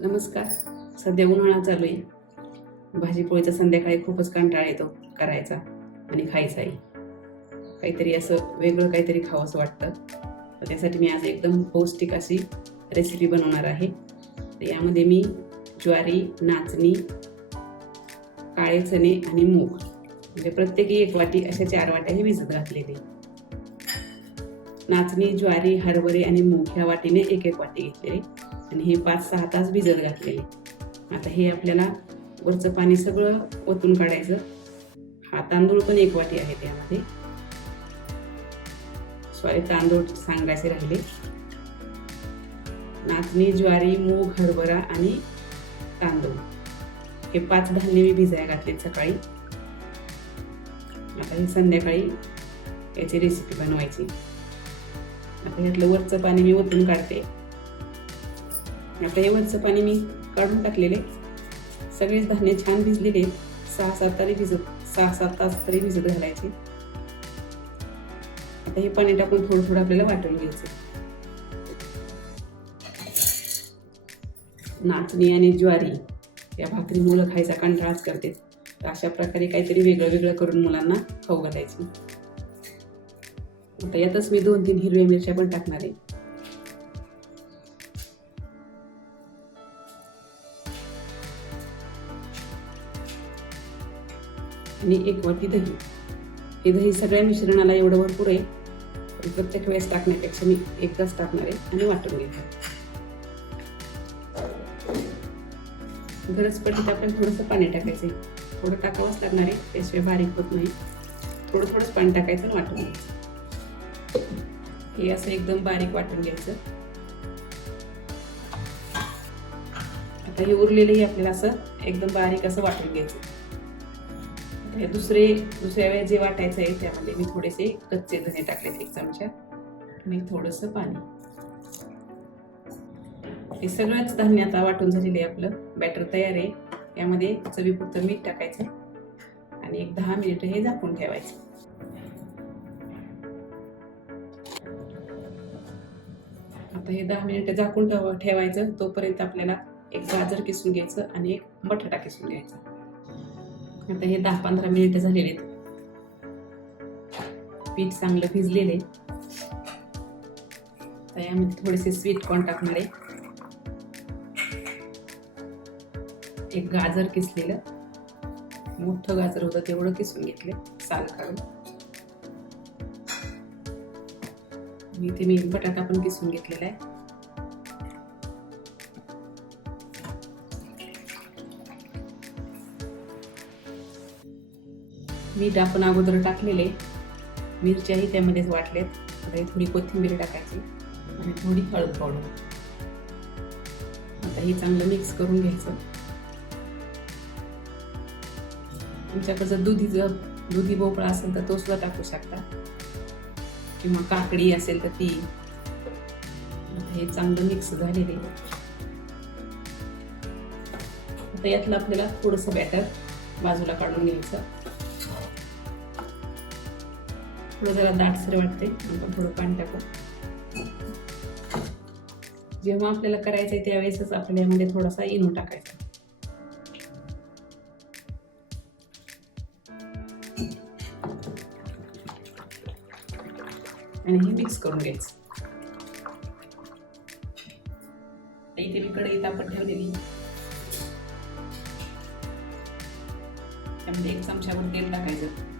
नमस्कार. सध्या उन्हाळा चालू आहे. भाजीपोळीचा संध्याकाळी खूपच कंटाळा येतो करायचा आणि खायचाही. काहीतरी असं वेगळं काहीतरी खावंसं वाटतं. तर त्यासाठी मी आज एकदम पौष्टिक अशी रेसिपी बनवणार आहे. तर यामध्ये मी ज्वारी, नाचणी, काळे चणे आणि मूग म्हणजे प्रत्येकी 1 वाटी अशा 4 वाट्या हे भिजत घातलेले. नाचणी, ज्वारी, हरभरे आणि मूग ह्या वाटीने 1 वाटी घेतलेले आणि हे 5-6 तास भिजत घातलेले. आता हे आपल्याला वरचं पाणी सगळं ओतून काढायचं. हा तांदूळ पण 1 वाटी आहे त्यामध्ये. सॉरी, तांदूळ सांगायचे राहिले. नाचणी, ज्वारी, मूग, हरभरा आणि तांदूळ हे 5 धान्य मी भिजायला घातले सकाळी. आता ही संध्याकाळी याची रेसिपी बनवायची. आता ह्यातलं वरचं पाणी मी ओतून काढते. आता हे वरचं पाणी मी काढून टाकलेले. सगळेच धान्य छान भिजलेले. 6-7 तास तरी भिजत घालायचे. आता हे पाणी टाकून थोडं थोडं आपल्याला वाटून घ्यायचं. नाचणी आणि ज्वारी या भाकरी मुलं खायचा कंटाळाच करते. तर अशा प्रकारे काहीतरी वेगळं वेगळं करून मुलांना खाऊ घालायचं. आता यातच मी 2-3 हिरव्या मिरच्या पण टाकणार आहे. आणि 1 वाटी दही. हे दही सगळ्या मिश्रणाला एवढं भरपूर आहे. प्रत्येक वेळेस टाकण्यापेक्षा मी एकदाच टाकणार आहे आणि वाटून घेणार. गरज पडली तर आपण थोडंसं पाणी टाकायचं. थोडं टाकावंच लागणार आहे, त्याशिवाय बारीक होत नाही. थोडंच पाणी टाकायचं आणि वाटून घ्यायचं. हे असं एकदम बारीक वाटून घ्यायचं. आता हे उरलेलंही आपल्याला असं एकदम बारीक असं वाटून घ्यायचं. हे दुसऱ्या वेळेस जे वाटायचं आहे त्यामध्ये मी थोडेसे कच्चे धने टाकले 1 चमचा आणि थोडंसं पाणी. हे सगळंच धान्य आता वाटून झालेले. आपलं बॅटर तयार आहे. यामध्ये चवीपुरतं मीठ टाकायचं आणि 10 मिनिटं हे झाकून ठेवायचं. आता हे 10 मिनिटं झाकून ठेवायचं. तोपर्यंत आपल्याला 1 गाजर किसून घ्यायचं आणि 1 बटाटा किसून घ्यायचा. आता हे 10-15 मिनिटं झालेले आहेत. पीठ चांगलं भिजलेले. तर यामध्ये थोडेसे स्वीट कॉर्न टाकणार आहे. 1 गाजर किसलेलं, मोठं गाजर होतं तेवढं किसून घेतले साल काढून. इथे मी 1 बटाटा पण किसून घेतलेला आहे. मीठ आपण अगोदर टाकलेले. मिरच्याही त्यामध्येच वाटल्यात. आता थोडी कोथिंबीर टाकायची आणि थोडी हळद पावडर. आता हे चांगलं मिक्स करून घ्यायचं. तुमच्याकडे जर दुधी भोपळा असेल तर तो सुद्धा टाकू शकता किंवा काकडी असेल तर ती. हे चांगलं मिक्स झालेले. आता यातलं आपल्याला थोडंसं बॅटर बाजूला काढून घ्यायचं. थोडं जरा दाटसर वाटते, आपण थोडं पाणी टाकू. जेव्हा आपल्याला करायचंय त्यावेळेसच आपल्याला यामध्ये थोडासा इनो टाकायचा आणि हे मिक्स करून घ्यायचं. इथे मी कढई तापत ठेवलेली. त्यामध्ये 1 चमच्यावर तेल टाकायचं.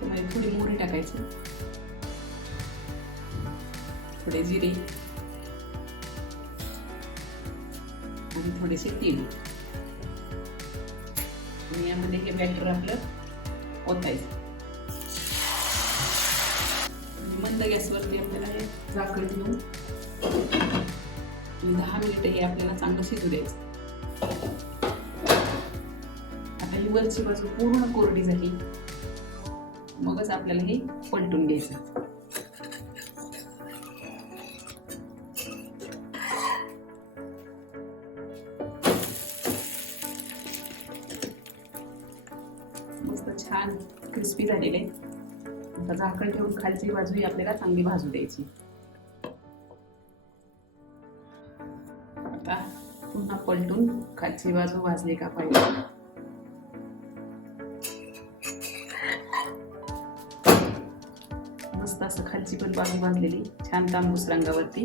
त्यामध्ये थोडी मोहरी टाकायची, थोडे जिरे आणि थोडेसे तीळ. आणि यामध्ये हे बॅटर आपलं ओतायचं. मंद गॅसवरती आपल्याला हे झाकण ठेवून 10 मिनिटं हे आपल्याला चांगलं शिजू द्यायचं. आता ही वरची बाजू पूर्ण कोरडी झाली मगच आपल्याला हे पलटून घ्यायचं. मस्त छान क्रिस्पी झालेले. आता झाकण ठेवून खालची बाजूही आपल्याला चांगली भाजू द्यायची. आता पुन्हा पलटून खालची बाजू भाजली का पाहिजे. मस्त असं खालची पण बाजू भाजलेली छान तांबूस रंगावरती.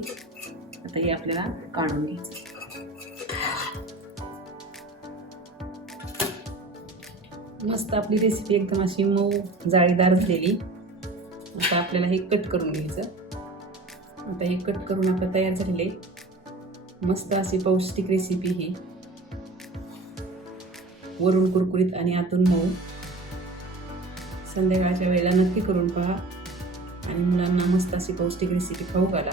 आता हे आपल्याला काढून घ्यायचं. मस्त आपली रेसिपी एकदम अशी मऊ जाळीदार झालेली. आता आपल्याला हे कट करून घ्यायचं. आता हे कट करून आपलं तयार झालेले मस्त अशी पौष्टिक रेसिपी ही, वरून कुरकुरीत आणि आतून मऊ. संध्याकाळच्या वेळेला नक्की करून पहा आणि मुलांना मस्त अशी पौष्टिक रेसिपी खाऊ घाला.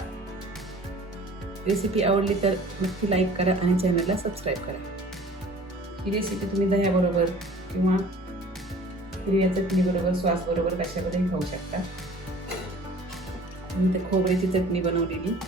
रेसिपी आवडली तर नक्की लाईक करा आणि चॅनलला सबस्क्राईब करा. ही रेसिपी तुम्ही दह्याबरोबर किंवा हिरव्या चटणीबरोबर, सॉसबरोबर कशाबरोबरही खाऊ शकता. मी तर खोबऱ्याची चटणी बनवलेली.